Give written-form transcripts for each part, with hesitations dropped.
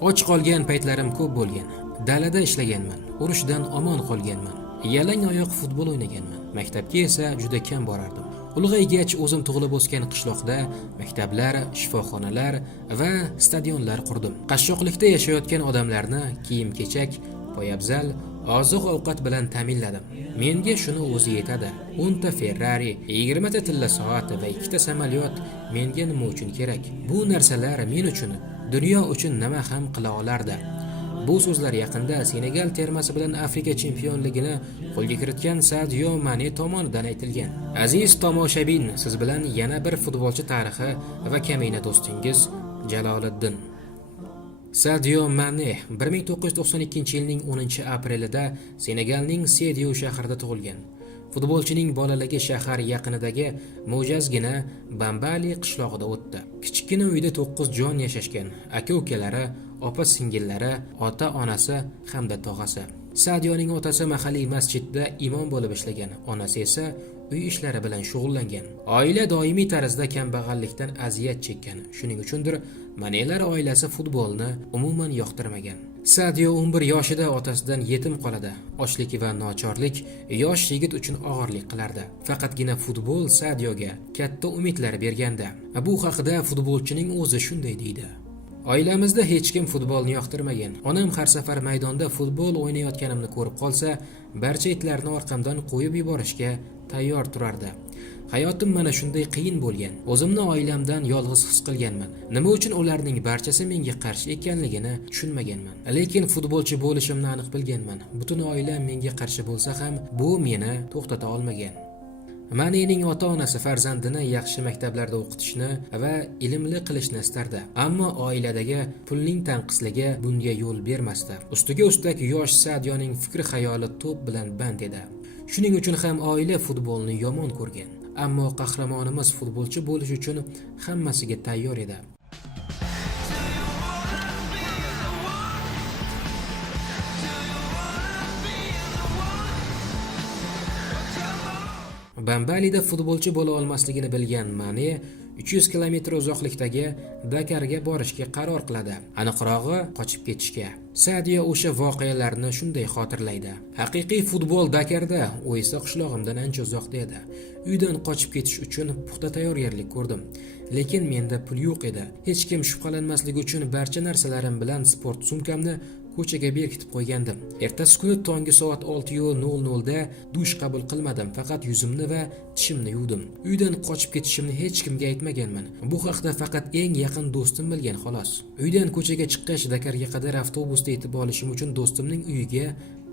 Och qolgan paytlarim ko'p bo'lgan. Dalada ishlaganman, urushdan omon qolganman. Yalang oyoq futbol o'ynaganman. Maktabga esa juda kam borardim. Ulg'aygach o'zim tug'ilib o'sgan qishloqda maktablar, shifoxonalar va stadionlar qurdim. Qashshoqlikda yashayotgan odamlarni kiyim-kechak, poyabzal, oziq-ovqat bilan ta'minladim. Menga shuni o'zi yetadi. 10 ta Ferrari, 20 ta tilla soat va 2 ta samolyot menga nima uchun kerak? Bu narsalar men uchun, dunyo uchun nima ham qila olardi? Bu so'zlar yaqinda Senegal termasi bilan Afrika chempionligini qo'lga kiritgan Sadio Mane tomonidan aytilgan. Aziz tomoshabin, siz bilan yana bir futbolchi tarixi va kamina do'stingiz Jaloliddin. Sadio Mane 1992-yilning 10-aprelida Senegalning Sedio shahrida tug'ilgan. Futbolchining bolaligi shahar yaqinidagi mo'jazgina Bambali qishlog'ida o'tdi. Kichkina uyda 9 jon yashashgan. Aka-ukalari, opa-singillari, ota-onasi hamda tog'asi. Sadioning otasi mahalliy masjidda imom bo'lib ishlagan, onasi esa uy ishlari bilan shug'ullangan. Oila doimiy tarzda kambag'allikdan aziyat chekkan. Shuning uchundir Manelar oilasi futbolni umuman yoqtirmagan. Sadio 11 yoshida otasidan yetim qoladi. Ochlik va nochorlik yosh yigit uchun og'irlik qilardi. Faqatgina futbol Sadioga katta umidlar berganda. Bu haqida futbolchining o'zi shunday deydi: Oilamizda hech kim futbolni yoqtirmagan. Onam har safar maydonda futbol o'ynayotganimni ko'rib qolsa, barcha itlarni orqamdan qo'yib yuborishga tayyor turardi. Hayotim mana shunday qiyin bo'lgan. O'zimni oilamdan yolg'iz his qilganman. Nima uchun ularning barchasi menga qarshi ekanligini tushunmaganman. Lekin futbolchi bo'lishimni aniq bilganman. Butun oilam menga qarshi bo'lsa ham, bu meni to'xtata olmagan. Manening ota-onasi farzandini yaxshi maktablarda o'qitishni va ilmli qilishni istardi. Ammo oiladagi pulning tanqisligi bunga yo'l bermasdi. Ustiga ustak yosh Sadioning fikr-xayoli to'p bilan band edi. Shuning uchun ham oila futbolni yomon ko'rgan. Ammo qahramonimiz futbolchi bo'lish uchun hammasiga tayyor edi. Bambalida futbolchi bo'la olmasligini bilgan Mane 300 km uzoqlikdagi Dakarga borishga qaror qiladi. Aniqrog'i, qochib ketishga. Sadio o'sha voqealarni shunday xotirlaydi: Haqiqiy futbol Dakarda, u esa qishlog'imdan ancha uzoqda edi. Uydan qochib ketish uchun puxta tayyorgarlik ko'rdim. Lekin menda pul yo'q edi. Hech kim shubhalanmasligi uchun barcha narsalarim bilan sport sumkamni ko'chaga berkitib qo'ygandim. Ertasi kuni tongi soat 6:00 da dush qabul qilmadim, faqat yuzimni va tishimni yuvdim. Uydan qochib ketishimni hech kimga aytmaganman. Bu haqda faqat eng yaqin do'stim bilgan xolos. Uydan ko'chaga chiqqach, Dakarga qadar avtobusda yetib olishim uchun do'stimning uyiga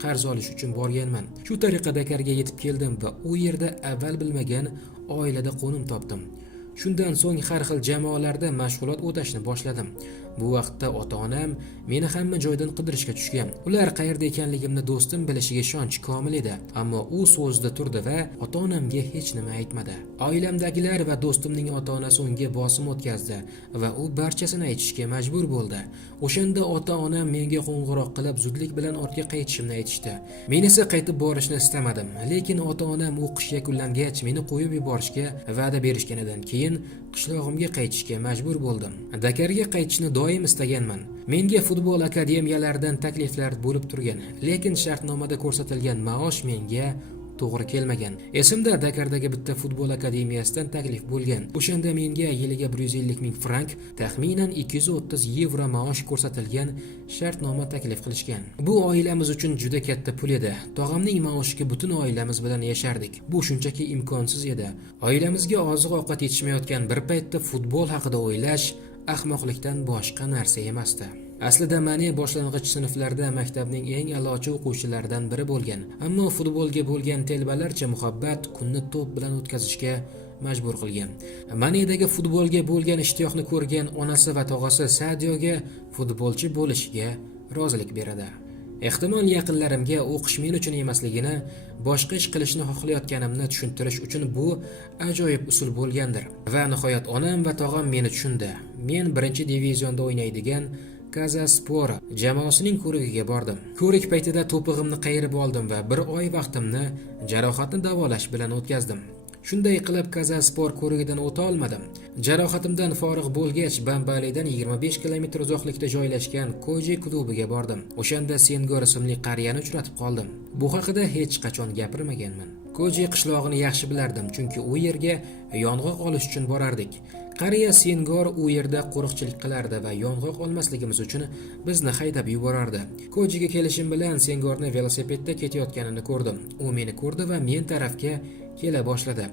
qarz olish uchun borganman. Shu tariqa Dakarga yetib keldim va u yerda avval bilmagan oilada qo'nim topdim. Shundan so'ng har xil jamoalarda mashg'ulot o'tashni boshladim. Bu vaqtda ota-onam meni hamma joydan qidirishga tushgan. Ular qayerda ekanligimni do'stim bilishiga ishonch komil edi, ammo u so'zida turdi va ota-onamga hech nima aytmadi. Oilamdagilar va do'stimning ota-onasi unga bosim o'tkazdi va u barchasini aytishga majbur bo'ldi. O'shanda ota-onam menga qo'ng'iroq qilib zudlik bilan ortga qaytishimni aytishdi. Men esa qaytib borishni istamadim, lekin ota-onam o'qish yakunlangach meni qo'yib yuborishga va'da berishganidan keyin qishlog'imga qaytishga majbur bo'ldim. Dakarga qaytishni doim istaganman. Menga futbol akademiyalaridan takliflar bo'lib turgan, lekin shartnomada ko'rsatilgan maosh menga to'g'ri kelmagan. Esimda Dakardagi bitta futbol akademiyasidan taklif bo'lgan. O'shanda menga yiliga 150 ming frank, taxminan 230 yevro maosh ko'rsatilgan shartnoma taklif qilishgan. Bu oilamiz uchun juda katta pul edi. Tog'amning maoshiga butun oilamiz bilan yashardik. Bu shunchaki imkonsiz edi. Oilamizga oziq-ovqat yetishmayotgan bir paytda futbol haqida o'ylash ahmoqlikdan boshqa narsa emasdi. Aslida Mane boshlang'ich sinflarda maktabning eng a'lochi o'quvchilaridan biri bo'lgan, ammo futbolga bo'lgan telbalarcha muhabbat kunni to'p bilan o'tkazishga majbur qilgan. Manedagi futbolga bo'lgan ishtiyoqni ko'rgan onasi va tog'asi Sadioga futbolchi bo'lishiga rozilik beradi. Ehtimol yaqinlarimga o'qish men uchun emasligini, boshqa ish qilishni xohlayotganimni tushuntirish uchun bu ajoyib usul bo'lgandir. Va nihoyat onam va tog'am meni tushundi. Men 1-divizionda o'ynaydigan Kazaspor jamoasining ko'rigiga bordim. Ko'rik paytida to'pig'imni qayirib oldim va bir oy vaqtimni jarohatni davolash bilan o'tkazdim. Shunday qilib Kazaspor ko'rigidan o'ta olmadim. Jarohatimdan forig' bo'lgach, Bambalidan 25 kilometr uzoqlikda joylashgan Koji klubiga bordim. O'shanda Sengor ismli qariyani uchratib qoldim. Bu haqida hech qachon gapirmaganman. Koji qishlog'ini yaxshi bilardim, chunki u yerga yong'oq olish uchun borardik. Qariya Sengor u yerda qo'riqchilik qilardi va yong'oq olmasligimiz uchun bizni haydab yuborardi. Kojiga kelishim bilan Sengorni velosipedda ketayotganini ko'rdim. U meni ko'rdi va men tarafga kela boshladi.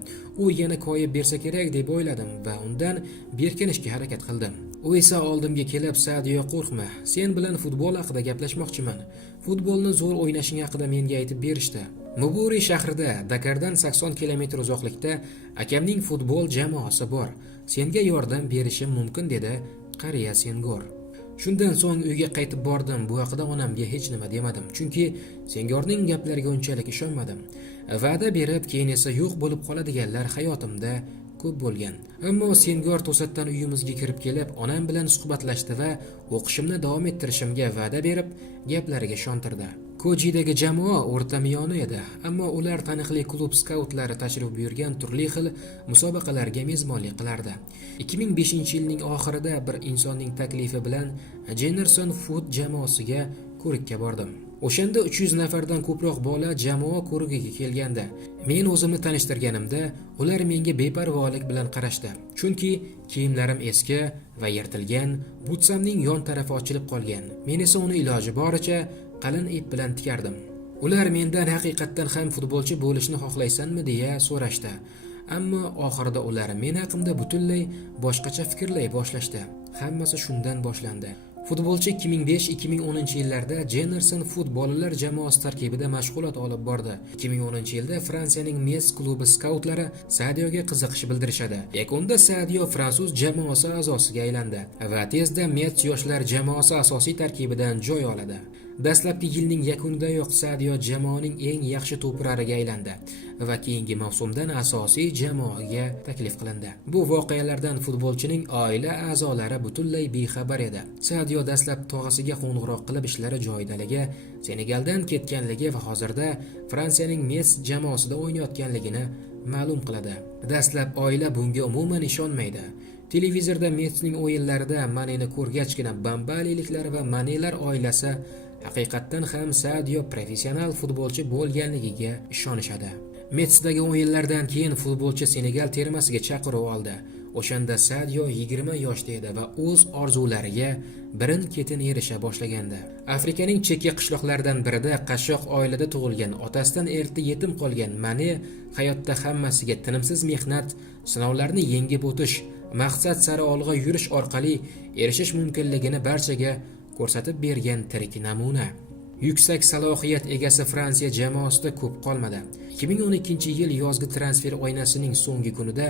U yana koyib bersa kerak deb o'yladim va undan berkinishga harakat qildim. U esa oldimga kelib, "Sadio, qo'rqma. Sen bilan futbol haqida gaplashmoqchiman. Futbolni zo'r o'ynashing haqida menga aytib berishdi. Muburi shahrida Dakardan 80 kilometr uzoqlikda akamning futbol jamoasi bor. Senga yordam berishim mumkin", dedi qariya Sengor. Shundan so'ng uyga qaytib bordim. Bu haqida onamga hech nima demadim, chunki Sengorning gaplariga unchalik ishonmadim. Va'da berib, keyin esa yo'q bo'lib qoladiganlar hayotimda ko'p bo'lgan. Ammo Sengor to'satdan uyimizga kirib kelib, onam bilan suhbatlashdi va o'qishimni davom ettirishimga va'da berib, gaplariga ishontirdi. Kojidagi jamoa o'rtamiyona edi, ammo ular taniqli klub skautlari tashrif buyurgan turli xil musobaqalarga mezbonlik qilardi. 2005-yilning oxirida bir insonning taklifi bilan Jennerson Food jamoasiga ko'rikka bordim. O'shanda 300 nafardan ko'proq bola jamoa ko'rigiga kelgandi. Men o'zimni tanishtirganimda, ular menga beparvolik bilan qarashdi. Chunki kiyimlarim eski va yirtilgan, butsamning yon tarafi ochilib qolgan. Men esa uni iloji boricha qalin ip bilan tikardim. Ular mendan haqiqatdan ham futbolchi bo'lishni xohlaysanmi deya so'rashdi. Ammo oxirida ular men haqimda butunlay boshqacha fikrlay boshlashdi. Hammasi shundan boshlandi. Futbolchi 2005-2010 yillarda Jennerson Food bolalar jamoasi tarkibida mashg'ulot olib bordi. 2010 yilda Fransiyaning Metz klubi skautlari Sadioga qiziqish bildirishadi. Yakunda Sadio fransuz jamoasi a'zosiga aylandi va tezda Metz yoshlar jamoasi asosiy tarkibidan joy oladi. Dastlabki yilning yakunidayoq Sadio jamoaning eng yaxshi to'purariga aylandi va keyingi mavsumdan asosiy jamoaga taklif qilindi. Bu voqealardan futbolchining oila a'zolari butunlay bexabar edi. Sadio dastlab tog'asiga qo'ng'iroq qilib ishlari joyidaligi, Senegaldan ketganligi va hozirda Fransiyaning Metz jamoasida o'ynayotganligini ma'lum qiladi. Dastlab oila bunga umuman ishonmaydi. Televizorda Metzning o'yinlarida Maneni ko'rgachgina Bambaliliklar va Manelar oilasi haqiqatdan ham Sadio professional futbolchi bo'lganligiga ishonishadi. Metzdagi o'yinlardan keyin futbolchi Senegal termasiga chaqiruv oldi. O'shanda Sadio 20 yoshda edi va o'z orzulariga birin-ketin erisha boshlagandi. Afrikaning chekka qishloqlaridan birida qashshoq oilada tug'ilgan, otasidan erta yetim qolgan Mane hayotda hammasiga tinimsiz mehnat, sinovlarni yengib o'tish, maqsad sari olg'a yurish orqali erishish mumkinligini barchaga ko'rsatib bergan tirik namuna. Yuksak salohiyat egasi Fransiya jamoasida ko'p qolmadi. 2012-yil yozgi transfer oynasining so'nggi kunida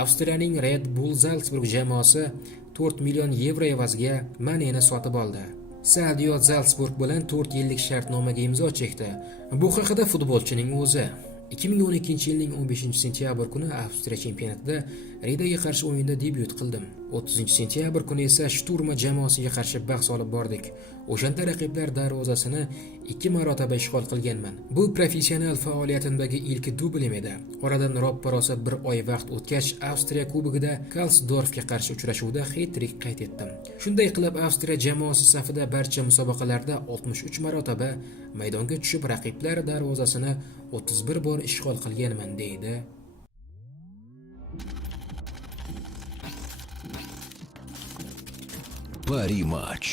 Avstriyaning Red Bull Salzburg jamoasi 4 million yevro evaziga Maneni sotib oldi. Sadio Salzburg bilan 4 yillik shartnomaga imzo chekdi. Bu haqida futbolchining o'zi 2012-yilning 15-sentyabr kuni Avstriya chempionatida Ridaga qarshi o'yinda debyut qildim. 30-sentyabr kuni esa Shturma jamoasiga qarshi bahs olib bordik. O'shanda raqiblar darvozasini 2 marotaba ishg'ol qilganman. Bu professional faoliyatimdagi ilk dublim edi. Oradan roppa-rosa bir oy vaqt o'tgach, Avstriya kubogida Karlsdorfga qarshi uchrashuvda hat-trick qayd etdim. Shunday qilib, Avstriya jamoasi safida barcha musobaqalarda 63 marotaba maydonga tushib, raqiblar darvozasini 31 bor ishg'ol qilganman, deydi. Paris Match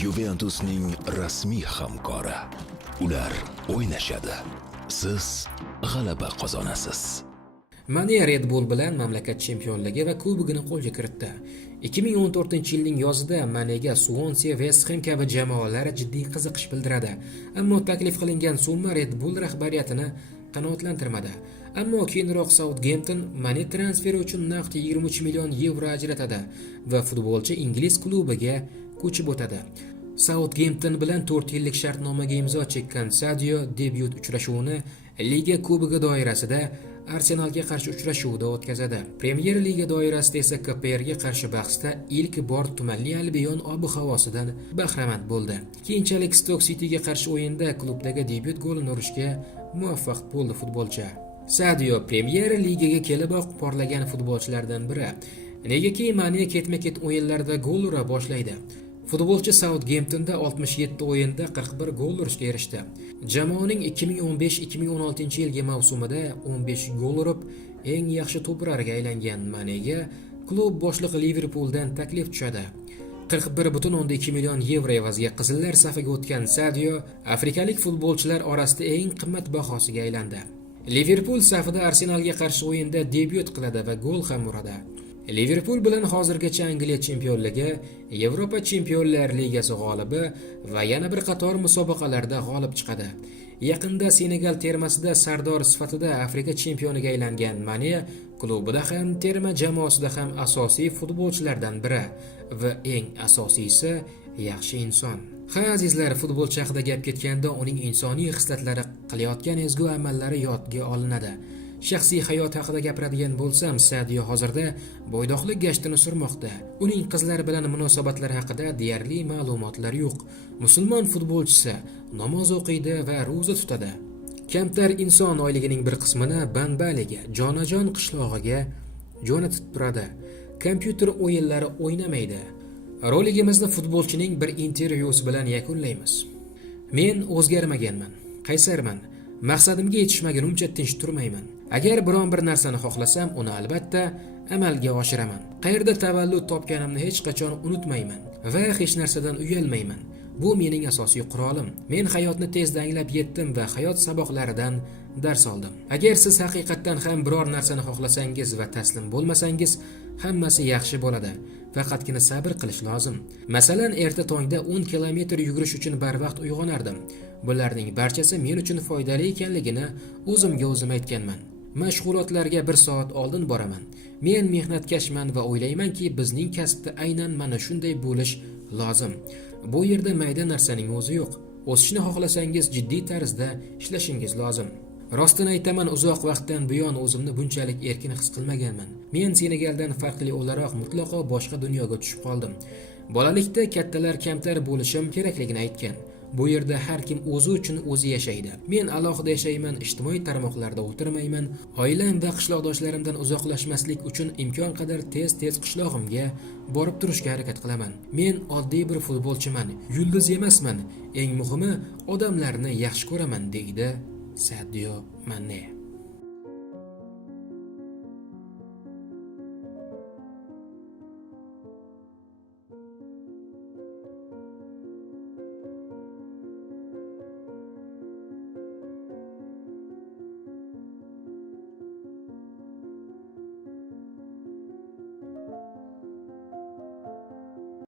Juventusning rasmiy hamkori. Ular o'ynashadi. Siz g'alaba qozonasiz. Mane Red Bull bilan mamlakat chempionligi va kubogini qo'lga kiritdi. 2014-yilning yozida Manega Swansea, West Ham kabi jamoalar jiddiy qiziqish bildiradi. Ammo taklif qilingan summa Red Bull rahbariyatini qanoatlantirmadi. Ammo keyinroq Southampton Mane transferi uchun naqd 23 million yevro ajratadi va futbolchi ingliz klubiga ko'chib o'tadi. Southampton bilan 4 yillik shartnomaga imzo chekkan Sadio debyut uchrashuvini Liga Kubogi doirasida Arsenalga qarshi uchrashuvda o'tkazadi. Premier Liga doirasida esa KPRga qarshi bahsda ilk bor tumanli Albion ob-havosidan bahramand bo'ldi. Keyinchalik Stoke Cityga qarshi o'yinda klubdagi debyut golini urishga muvaffaq bo'ldi futbolchi. Sadio Premyer Ligaga keliboq porlagan futbolchilardan biri. Negaki Mane ketma-ket o'yinlarda gol ura boshlaydi. Futbolchi Southamptonda 67 o'yinda 41 gol urishga erishdi. Jamoaning 2015-2016-yilgi mavsumida 15 gol urib, eng yaxshi to'purarga aylangan Manega klub boshlig'i Liverpooldan taklif tushadi. 41,2 million yevro evaziga qizillar safiga o'tgan Sadio afrikalik futbolchilar orasida eng qimmat bahosiga aylandi. Liverpool safida Arsenalga qarshi o'yinda debyut qiladi va gol ham uradi. Liverpool bilan hozirgacha Angliya chempionligi, Yevropa Chempionlar Ligasi g'olibi va yana bir qator musobaqalarda g'olib chiqadi. Yaqinda Senegal termasida sardor sifatida Afrika chempioniga aylangan Mane klubida ham terma jamoasida ham asosiy futbolchilardan biri va eng asosiysi yaxshi inson. Ha azizlar, futbolchi haqida gap ketganda uning insoniy xislatlari, qilayotgan ezgu amallari yodga olinadi. Shaxsiy hayot haqida gapiradigan bo'lsam, Sadio hozirda bo'ydoqlik gashtini surmoqda. Uning qizlar bilan munosabatlari haqida deyarli ma'lumotlar yo'q. Musulmon futbolchisi namoz o'qiydi va ro'za tutadi. Kamtar inson oyligining bir qismini Banbaliga, jonajon qishlog'iga jo'natib turadi. Kompyuter o'yinlari o'ynamaydi. Roligimizni futbolchining bir intervyusi bilan yakunlaymiz. Men o'zgarmaganman, qaysarman. Maqsadimga yetishmagunimcha tinch turmayman. Agar biron bir narsani xohlasam, uni albatta amalga oshiraman. Qayerda tavallud topganimni hech qachon unutmayman va hech narsadan uyalmayman. Bu mening asosiy qurolim. Men hayotni tezda anglab yetdim va hayot saboqlaridan dars oldim. Agar siz haqiqatdan ham biror narsani xohlasangiz va taslim bo'lmasangiz, hammasi yaxshi bo'ladi. Faqatgina sabr qilish lozim. Masalan, erta tongda 10 kilometr yugurish uchun barvaqt uyg'onardim. Bularning barchasi men uchun foydali ekanligini o'zimga o'zim aytganman. Mashg'ulotlarga 1 soat oldin boraman. Men mehnatkashman va o'ylaymanki, bizning kasbda aynan mana shunday bo'lish lozim. Bu yerda mayda narsaning o'zi yo'q. O'sishni xohlasangiz jiddiy tarzda ishlashingiz lozim. Rostini aytaman, uzoq vaqtdan buyon o'zimni bunchalik erkin his qilmaganman. Men Senegaldan farqli o'laroq mutlaqo boshqa dunyoga tushib qoldim. Bolalikda kattalar kamtar bo'lishim kerakligini aytgan. Bu yerda har kim o'zi uchun o'zi yashaydi. Men alohida yashayman, ijtimoiy tarmoqlarda o'tirmayman. Oilam va qishloqdoshlarimdan uzoqlashmaslik uchun imkon qadar tez-tez qishlog'imga borib turishga harakat qilaman. Men oddiy bir futbolchiman, yulduz emasman. Eng muhimi, odamlarni yaxshi ko'raman, deydi Sadio Mane.